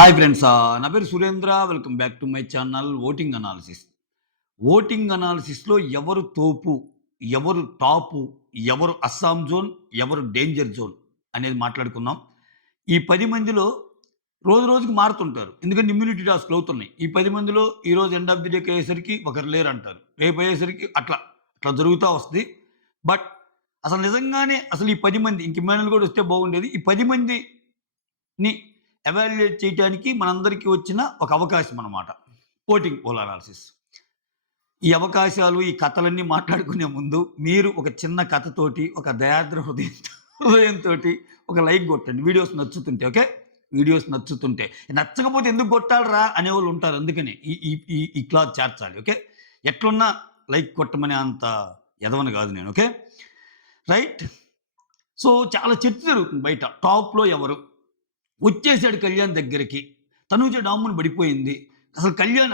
Hi friends, నా పేరు Surendra. Welcome back to my channel voting analysis. Voting అనాలిసిస్‌లో ఎవరు తోపు, ఎవరు టాపు, ఎవరు అస్సాం జోన్, ఎవరు డేంజర్ జోన్ అనేది మాట్లాడుకుందాం. ఈ 10 మందిలో రోజు రోజుకి మారుతుంటారు. ఎందుకంటే ఇమ్యూనిటీ టాస్క్‌లు అవుతున్నాయి. ఈ 10 మందిలో ఈరోజు ఎండ్ ఆఫ్ ది డేకి అయ్యేసరికి ఒకరు లేరంటారు. రేపు అయ్యేసరికి అట్లా, అట్లా జరుగుతా వస్తది. బట్ అసలు నిజంగానే ఈ 10 మంది ఇంక ఇమ్మాన్యుల్ కూడా వస్తే బాగుండేది. ఈ 10 మందిని ఎవాల్యుయేట్ చేయడానికి మనందరికీ వచ్చిన ఒక అవకాశం అన్నమాట. Voting poll analysis. ఈ అవకాశాలు, ఈ కథలన్నీ మాట్లాడుకునే ముందు మీరు ఒక చిన్న కథతోటి, ఒక దయార్ద్ర హృదయంతోటి ఒక లైక్ కొట్టండి. వీడియోస్ నచ్చుతుంటే. ఓకే. వీడియోస్ నచ్చుతుంటే. నచ్చకపోతే ఎందుకు కొట్టాలిరా అనేవాళ్ళు ఉంటారు. అందుకని ఈ ఈ ఈ ఈ క్లాత్ చేర్చాలి. ఓకే. ఎట్లున్నా లైక్ కొట్టమనే అంత ఎదవను కాదు నేను. ఓకే. రైట్. సో చాలా చర్చ జరుగుతుంది బయట. టాప్‌లో ఎవరు? వచ్చేసాడు కళ్యాణ్ దగ్గరికి. తనూజ డామ్మున పడిపోయింది. అసలు కళ్యాణ్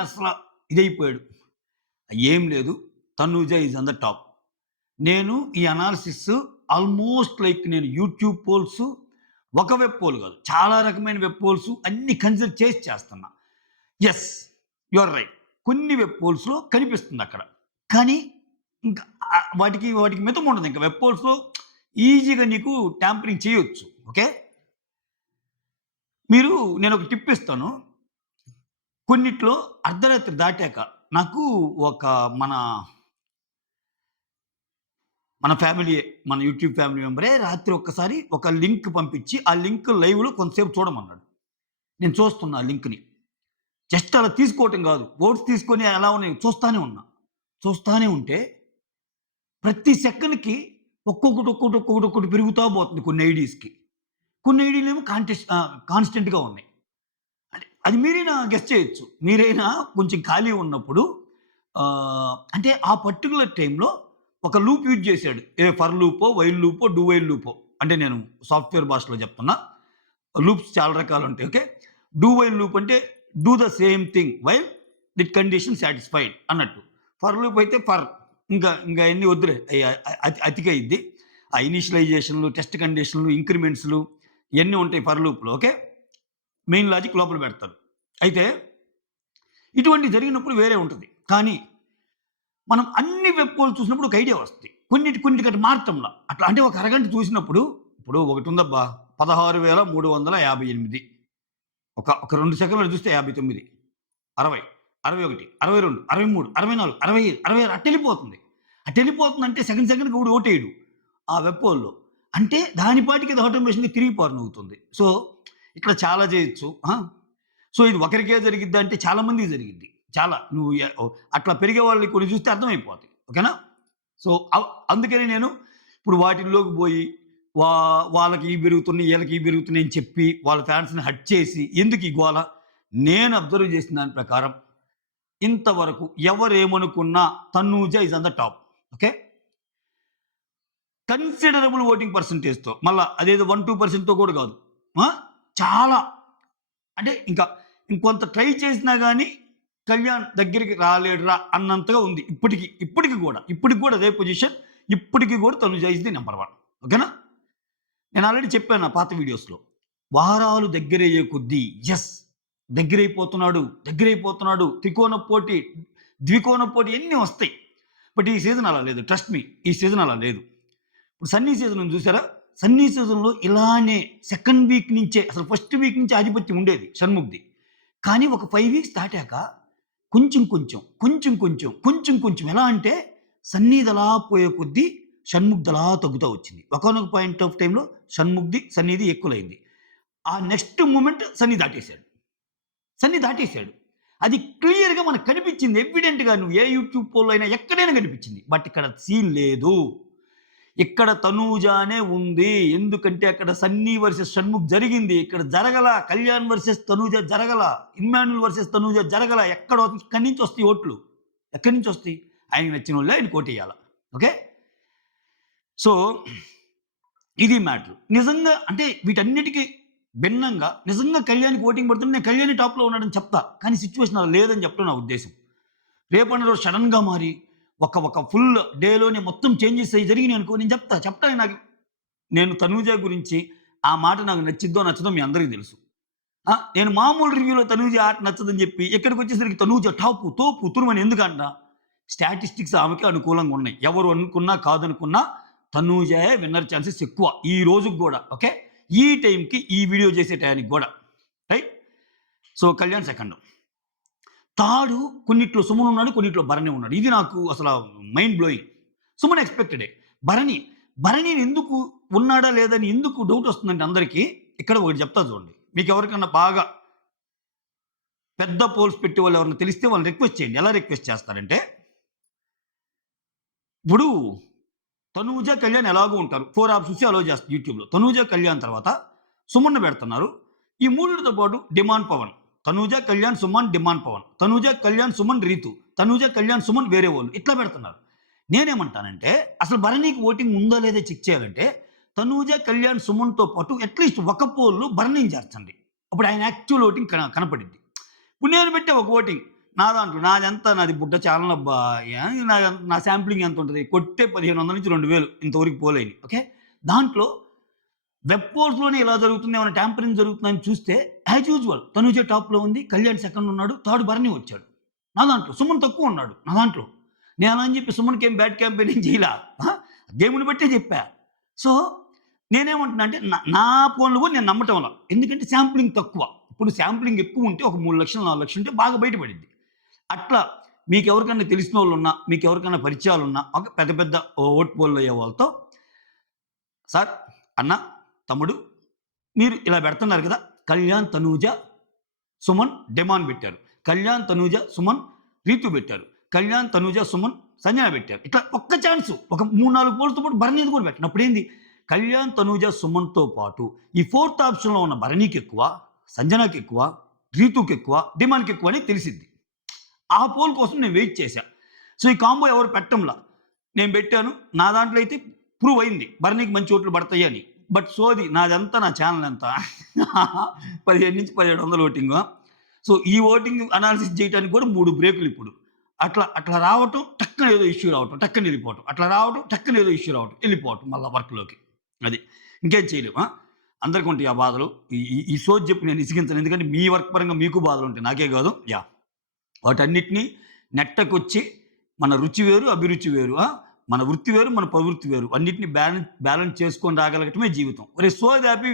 ఇదైపోయాడు. ఏం లేదు. Tanuja is on the top. నేను ఈ అనాలిసిస్ ఆల్మోస్ట్ లైక్ నేను యూట్యూబ్ పోల్స్, ఒక వెబ్ పోల్ కాదు, చాలా రకమైన వెబ్ పోల్స్ అన్నీ కన్సిడర్ చేసి చేస్తున్నా. Yes, you are right. కొన్ని వెబ్ పోల్స్‌లో కనిపిస్తుంది అక్కడ. కానీ ఇంకా వాటికి మితం ఉండదు. ఇంకా వెబ్ పోల్స్‌లో ఈజీగా నీకు ట్యాంపరింగ్ చేయొచ్చు. ఓకే. నేనొక టిప్ ఇస్తాను. కొన్నిట్లో అర్ధరాత్రి దాటాక నాకు ఒక మన మన ఫ్యామిలీయే, మన యూట్యూబ్ ఫ్యామిలీ మెంబరే రాత్రి ఒక్కసారి ఒక లింక్ పంపించి, ఆ లింక్ లైవ్‌లో కొంతసేపు చూడమన్నాడు. నేను చూస్తున్నా ఆ లింక్‌ని. జస్ట్ అలా తీసుకోవటం కాదు. ఓట్స్ తీసుకొని ఎలా ఉన్నాయి చూస్తానే ఉన్నా. చూస్తానే ఉంటే ప్రతి సెకన్‌కి ఒక్కొక్కటి పెరుగుతా పోతుంది కొన్ని ఐడీస్‌కి. కొన్ని ఐడీలేమో కాన్స్టెంట్‌గా ఉన్నాయి. అంటే అది మీరైనా గెస్ చేయొచ్చు. మీరైనా కొంచెం ఖాళీ ఉన్నప్పుడు అంటే ఆ పర్టిక్యులర్ టైమ్‌లో ఒక లూప్ యూజ్ చేశాడు. ఫర్ లూపో, వైల్ లూపో, డూ వైల్ లూపో. అంటే నేను సాఫ్ట్‌వేర్ భాషలో చెప్తున్నా. లూప్స్ చాలా రకాలుంటాయి. ఓకే. డూ వైల్ లూప్ అంటే do the same thing while that condition satisfied అన్నట్టు. ఫర్ లూప్ అయితే ఇంకా అయన్నీ వద్దులే. అతికయిద్ది. ఆ ఇనీషియలైజేషన్‌లు, టెస్ట్ కండిషన్‌లు, ఇంక్రిమెంట్స్‌లు ఇయన్నీ ఉంటాయి ఫర్ లూప్‌లో. ఓకే. మెయిన్ లాజిక్ లోపల పెడతారు. అయితే ఇటువంటివి జరిగినప్పుడు వేరే ఉంటది. కానీ మనం అన్ని వెబ్ పోల్స్ చూసినప్పుడు ఒక ఐడియా వస్తది. కొన్నిటికటి మారటంలా. అట్లా అంటే ఒక అరగంట చూసినప్పుడు ఇప్పుడు ఒకటుందబ్బా 16,358 ఒక 2 సెకన్లు చూస్తే 59, 60, 61, 62, 63, 64, 65, 66 అట్టెళ్ళిపోతుంది. అట్టెళ్ళిపోతుందంటే సెకండ్‌కి ఓటేయడు ఆ వెబ్ పోల్‌లో. అంటే దాని పాటికి అది ఆటోమేషన్‌గా తిరిగి పారనవుతుంది. సో ఇట్లా చాలా చేయొచ్చు. సో ఇది ఒకరికే జరిగిద్దా అంటే చాలా మందికి జరిగిద్ది. చాలా నువ్వు అట్లా పెరిగే వాళ్ళని కొన్ని చూస్తే అర్థమైపోతాయి. ఓకేనా? సో అందుకని నేను ఇప్పుడు వాటిల్లోకి పోయి వాళ్ళకి ఇవి పెరుగుతున్నాయి, ఈళ్ళకి ఇవి పెరుగుతున్నాయి అని చెప్పి వాళ్ళ ఫ్యాన్స్‌ని హర్ట్ చేసి ఎందుకు ఈ గోల? నేను అబ్జర్వ్ చేసిన దాని ప్రకారం ఇంతవరకు ఎవరేమనుకున్నా Tanuja is on the top. Okay. Considerable voting పర్సెంటేజ్‌తో మళ్ళా అదేదో 1, 2%తో కూడా కాదు. ఆ! చాలా అంటే ఇంకొంత ట్రై చేసినా గాని కళ్యాణ్ దగ్గరికి రాలేడురా అన్నంతగా ఉంది. ఇప్పటికి కూడా అదే పొజిషన్. ఇప్పటికి కూడా తనుజ ఈజ్ ది నంబర్ 1. ఓకేనా? నేను ఆల్రెడీ చెప్పాను నా పాత వీడియోస్‌లో. వారాలు దగ్గరయ్యే కొద్దీ దగ్గరైపోతున్నాడు. త్రికోణ పోటీ, ద్వికోణ పోటీ అన్నీ వస్తాయి. బట్ ఈ సీజన్ అలా లేదు. ట్రస్ట్ మీ, ఈ సీజన్ అలా లేదు. ఇప్పుడు సన్నీ సీజన్ ఉంది చూసారా? సన్నీ సీజన్‌లో ఇలానే సెకండ్ వీక్ నుంచే అసలు ఫస్ట్ వీక్ నుంచి ఆధిపత్యం ఉండేది షణ్ముఖ్‌ది. కానీ ఒక 5 వీక్స్ దాటాక కొంచెం ఎలా అంటే సన్నీదలా పోయే కొద్దీ షణ్ముఖ్‌దలా తగ్గుతా వచ్చింది. ఒకానొక పాయింట్ ఆఫ్ టైమ్‌లో సన్నీది ఎక్కువలైంది. ఆ నెక్స్ట్ మూమెంట్ సన్నీ దాటేసాడు. అది క్లియర్‌గా మనకు కనిపించింది. ఎవిడెంట్‌గా నువ్వు ఏ యూట్యూబ్ పోల్‌లో అయినా ఎక్కడైనా కనిపించింది. బట్ ఇక్కడ సీన్ లేదు. ఇక్కడ తనూజానే ఉంది. ఎందుకంటే అక్కడ సన్నీ వర్సెస్ షణ్ముఖ్ జరిగింది. ఇక్కడ జరగల. కళ్యాణ్ వర్సెస్ తనూజ జరగల. ఇమ్మాన్యుల్ వర్సెస్ తనూజ జరగల. ఇక్కడి నుంచి వస్తాయి ఓట్లు. ఎక్కడి నుంచి వస్తాయి? ఆయనకి నచ్చినోళ్ళే ఆయనకి ఓటేయాల. ఓకే. సో ఇది మ్యాటర్. నిజంగా అంటే వీటన్నిటికి భిన్నంగా నిజంగా కళ్యాణ్‌కి ఓటింగ్ పడుతుంటే నేను కళ్యాణే టాప్‌లో ఉన్నాడని చెప్తా. కానీ సిట్యుయేషన్ అలా లేదని చెప్పడం నా ఉద్దేశ్యం. రేపన్న రోజు సడెన్‌గా మారి ఒక ఫుల్ డేలోనే మొత్తం చేంజెస్ అయ్యి జరిగినాయి అనుకో నేను చెప్తా. చెప్పడానికి నేను తనూజ గురించి ఆ మాట నాకు నచ్చిద్దో నచ్చదో మీ అందరికీ తెలుసు. నేను మామూలు రివ్యూలో తనూజ ఆట నచ్చదని చెప్పి ఇక్కడికి వచ్చేసరికి తనూజ టాపు, తోపు, తురుమని ఎందుకంట? స్టాటిస్టిక్స్ ఆమెకి అనుకూలంగా ఉన్నాయి. ఎవరు అనుకున్నా, కాదనుకున్నా తనూజయే విన్నర్ ఛాన్సెస్ ఎక్కువ ఈ రోజుకి గూడా. ఓకే. ఈ టైంకి ఈ వీడియో చేసే టయానికి గూడా. Right. So, Kalyan second. Third కొన్నిట్లో సుమన్ ఉన్నాడు, కొన్నిట్లో భరణి ఉన్నాడు. ఇది నాకు అసల మైండ్ బ్లోయింగ్. సుమన్ ఎక్స్‌పెక్టెడే. భరణిని ఎందుకు ఉన్నాడా లేదా అని ఎందుకు డౌట్ వస్తుందంటే అందరికీ, ఇక్కడ ఒకటి చెప్తా చూడండి. మీకెవరికన్నా బాగా పెద్ద పోల్స్ పెట్టేవాళ్ళు ఎవరైనా తెలిస్తే వాళ్ళని రిక్వెస్ట్ చేయండి. ఎలా రిక్వెస్ట్ చేస్తారంటే, ఇప్పుడు తనూజ, కళ్యాణ్ ఎలాగో ఉంటారు. 4 ఆప్షన్స్ అలో చేస్తారు యూట్యూబ్‌లో. తనూజ, కళ్యాణ్ తర్వాత సుమన్‌ని పెడుతున్నారు. ఈ మూడిటితో పాటు డిమాండ్ పవన్. తనూజ, కళ్యాణ్, సుమన్, డిమాండ్ పవన్. తనూజ, కళ్యాణ్, సుమన్, రీతు. తనూజ, కళ్యాణ్, సుమన్ వేరే వాళ్ళు. ఇట్లా పెడుతున్నారు. నేనేమంటానంటే అసలు భరణికి ఓటింగ్ ఉందో లేదో చెక్ చేయాలంటే తనూజ, కళ్యాణ్, సుమన్‌తో పాటు అట్‌లీస్ట్ ఒక పోల్‌లో భరణిని చేర్చండి. అప్పుడు ఆయన యాక్చువల్ ఓటింగ్ కనపడిద్ది. ఇప్పుడు నేను పెట్టే ఒక ఓటింగ్ నా దాంట్లో నాది బుడ్డ ఛానల్ అబ్బా! నా శాంప్లింగ్ ఎంత ఉంటది? కొట్టే 1500 నుంచి 2000 ఇంతవరకు పోలేని. ఓకే. దాంట్లో వెబ్ పోల్స్‌లోనే ఇలా జరుగుతుంది, ఏమైనా ట్యాంపరింగ్ జరుగుతుందని చూస్తే యాజ్ యూజువల్ తనూజ టాప్‌లో ఉంది, కళ్యాణ్ సెకండ్ ఉన్నాడు, థర్డ్ భరణి వచ్చాడు. నా దాంట్లో సుమన్ తక్కువ ఉన్నాడు నా దాంట్లో. నేను అలా అని చెప్పి సుమన్‌కి ఏం బ్యాడ్ క్యాంపెయినింగ్ చేయలా. దేవుడిని బట్టే చెప్పా. సో, నేనేమంటున్నా అంటే నా పోల్‌లు కూడా నేను నమ్మటంలా. ఎందుకంటే శాంప్లింగ్ తక్కువ. ఇప్పుడు శాంప్లింగ్ ఎక్కువ ఉంటే ఒక 3 లక్షలు, 4 లక్షలు ఉంటే బాగా బయటపడిద్ది. అట్లా మీకెవరికన్నా తెలిసినోళ్ళున్నా, మీకెవరికన్నా పరిచయాలున్నా ఒక పెద్ద పెద్ద ఓట్ పోల్‌లో అయ్యే వాళ్ళతో, సార్, అన్న, తమ్ముడు, మీరు ఇలా పెడుతున్నారు కదా! కళ్యాణ్, తనూజ, సుమన్ డిమాండ్ పెట్టారు. కళ్యాణ్, తనూజ, సుమన్ రీతు పెట్టారు. కళ్యాణ్, తనూజ, సుమన్ సంజన పెట్టారు. ఇట్లా ఒక్క ఛాన్స్ ఒక 3, 4 పోల్స్‌తో పాటు భరణిది కూడా పెట్టండి. అప్పుడేంది కళ్యాణ్, తనూజ, సుమన్‌తో పాటు ఈ ఫోర్త్ ఆప్షన్‌లో ఉన్న భరణికి ఎక్కువ, సంజనకి ఎక్కువ, రీతుకి ఎక్కువ, డిమాండ్‌కి ఎక్కువ అని తెలిసిద్ది. ఆ పోల్ కోసం నేను వెయిట్ చేశా. సో, ఈ కాంబో ఎవరు పెట్టంలా. నేను పెట్టాను. నా దాంట్లో అయితే ప్రూవ్ అయింది. భరణికి మంచి ఓట్లు పడతాయి అని. బట్ సోది నాదంతా నా ఛానల్ ఎంత 1500-1700 ఓటింగు. సో, ఈ ఓటింగ్ అనాలిసిస్ చేయడానికి కూడా 3 బ్రేకులు ఇప్పుడు. అట్లా రావటం, టక్కన ఏదో ఇష్యూ రావటం, టక్కన వెళ్ళిపోవటం. అట్లా రావటం, టక్కన ఏదో ఇష్యూ రావటం, వెళ్ళిపోవటం మళ్ళా వర్క్‌లోకి. అది. ఇంకేం చేయలేము. అందరికి ఉంటాయి ఆ బాధలు. ఈ సోది చెప్పి నేను ఇసిగించను. ఎందుకంటే మీ వర్క్ పరంగా మీకు బాధలుంటాయి. నాకే కాదు. వాటన్నిటిని నెట్టకొచ్చి మన రుచి వేరు, అభిరుచి వేరు. మన వృత్తి వేరు, మన ప్రవృత్తి వేరు. అన్నిటిని బ్యాలెన్స్ చేసుకొని రాగలగటమే జీవితం. ఒరేయ్ సోదాపి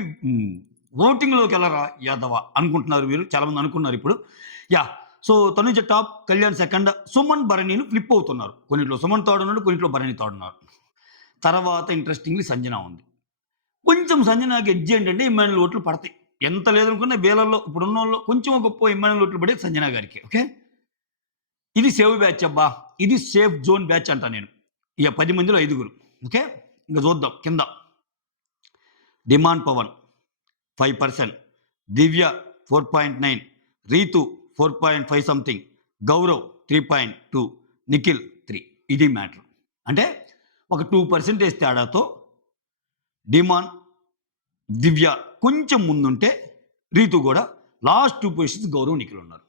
ఓటింగ్‌లోకి ఎళ్ళరా యాదవ అనుకుంటున్నారు మీరు. చాలామంది అనుకున్నారు ఇప్పుడు. So, Tanuja top, Kalyan second, Suman, భరణిలు ఫ్లిప్ అవుతున్నారు. కొన్నిట్లో సుమన్ థర్డ్ ఉన్నాడు, కొన్నిట్లో భరణి థర్డ్ ఉన్నారు. తర్వాత ఇంట్రెస్టింగ్‌లీ సంజన ఉంది. కొంచెం సంజనకి ఎడ్జ్ ఏంటంటే ఇమ్మాన్యుల్ ఓట్లు పడతాయి. ఎంత లేదనుకున్నా వేలల్లో ఇప్పుడున్నోళ్ళు కొంచెం గొప్ప ఇమ్మాన్యుల్ ఓట్లు పడేది సంజన గారికి. ఓకే. ఇది సేవ్ బ్యాచ్ అబ్బా! ఇది సేఫ్ జోన్ బ్యాచ్ అంటా నేను. 10 మందిలో 5. ఓకే. ఇంక చూద్దాం కింద. డిమాండ్ పవన్ 5%, దివ్య 4.9, రీతు 4.5 సంథింగ్, గౌరవ్ 3.2, నిఖిల్ 3. ఇది మ్యాటర్. అంటే ఒక 2% తేడాతో డిమాండ్, దివ్య కొంచెం ముందుంటే రీతు కూడా లాస్ట్ 2 పొజిషన్స్ గౌరవ్, నిఖిల్ ఉన్నారు.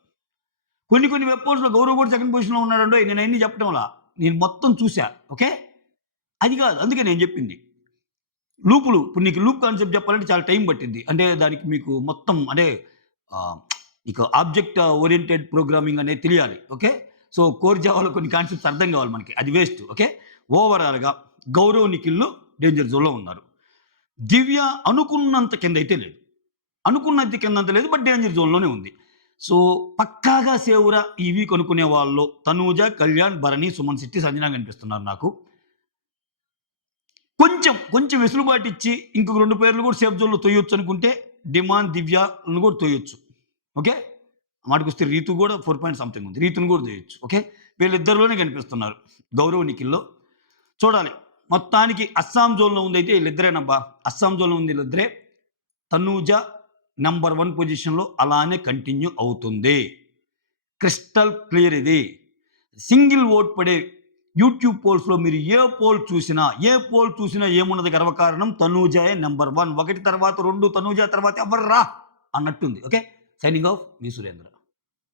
కొన్ని వెబ్ పోల్స్‌లో గౌరవ్ కూడా సెకండ్ పొజిషన్‌లో ఉన్నాడండోయ్. నేను అయన్నీ చెప్పటంలా. నేను మొత్తం చూసా. ఓకే. అది కాదు. అందుకే నేను చెప్పింది. లూపులు. ఇప్పుడు నీకు లూప్ కాన్సెప్ట్ చెప్పాలంటే చాలా టైం పట్టిద్ది. అంటే దానికి మీకు మొత్తం అంటే నీకు ఆబ్జెక్ట్ ఓరియెంటెడ్ ప్రోగ్రామింగ్ అనేది తెలియాలి. ఓకే. సో, కోర్ జావాలో కొన్ని కాన్సెప్ట్స్ అర్థం కావాలి మనకి. అది వేస్ట్. ఓకే. ఓవరాల్‌గా గౌరవ్, నిఖిల్‌లు డేంజర్ జోన్‌లో ఉన్నారు. దివ్య అనుకున్నంత కింద అయితే లేదు. అనుకున్నంత కిందంత లేదు. బట్ డేంజర్ జోన్‌లోనే ఉంది. సో, పక్కాగా సేవ్‌రా ఈ వీక్ అనుకునే వాళ్ళలో తనూజ, కళ్యాణ్, భరణి, సుమన్ శెట్టి, సంజన కనిపిస్తున్నారు నాకు. కొంచెం వెసులుబాటు ఇచ్చి ఇంకొక 2 పేర్లు కూడా సేఫ్ జోన్‌లో తొయ్యొచ్చు అనుకుంటే డిమాండ్, దివ్యను కూడా తొయ్యొచ్చు. ఓకే. మాటకొస్తే రీతు కూడా 4 పాయింట్ సంథింగ్ ఉంది. రీతును కూడా తొయ్యొచ్చు. ఓకే. వీళ్ళిద్దరిలోనే కనిపిస్తున్నారు. గౌరవ్, నిఖిల్‌లో చూడాలి. మొత్తానికి అస్సాం జోన్‌లో ఉందైతే వీళ్ళిద్దరేనబ్బా. అస్సాం జోన్‌లో ఉంది వీళ్ళిద్దరే. తనూజ నంబర్ 1 పొజిషన్‌లో అలానే కంటిన్యూ అవుతుంది. క్రిస్టల్ క్లియర్ ఇది. సింగిల్ ఓట్ పడే యూట్యూబ్ పోల్స్‌లో మీరు ఏ పోల్ చూసినా ఏమున్నది గర్వకారణం తనూజయే నంబర్ 1. 1 తర్వాత 2 తనూజ తర్వాత ఎవర్రా అన్నట్టుంది. ఓకే. సైనింగ్ ఆఫ్ మీ సురేంద్ర.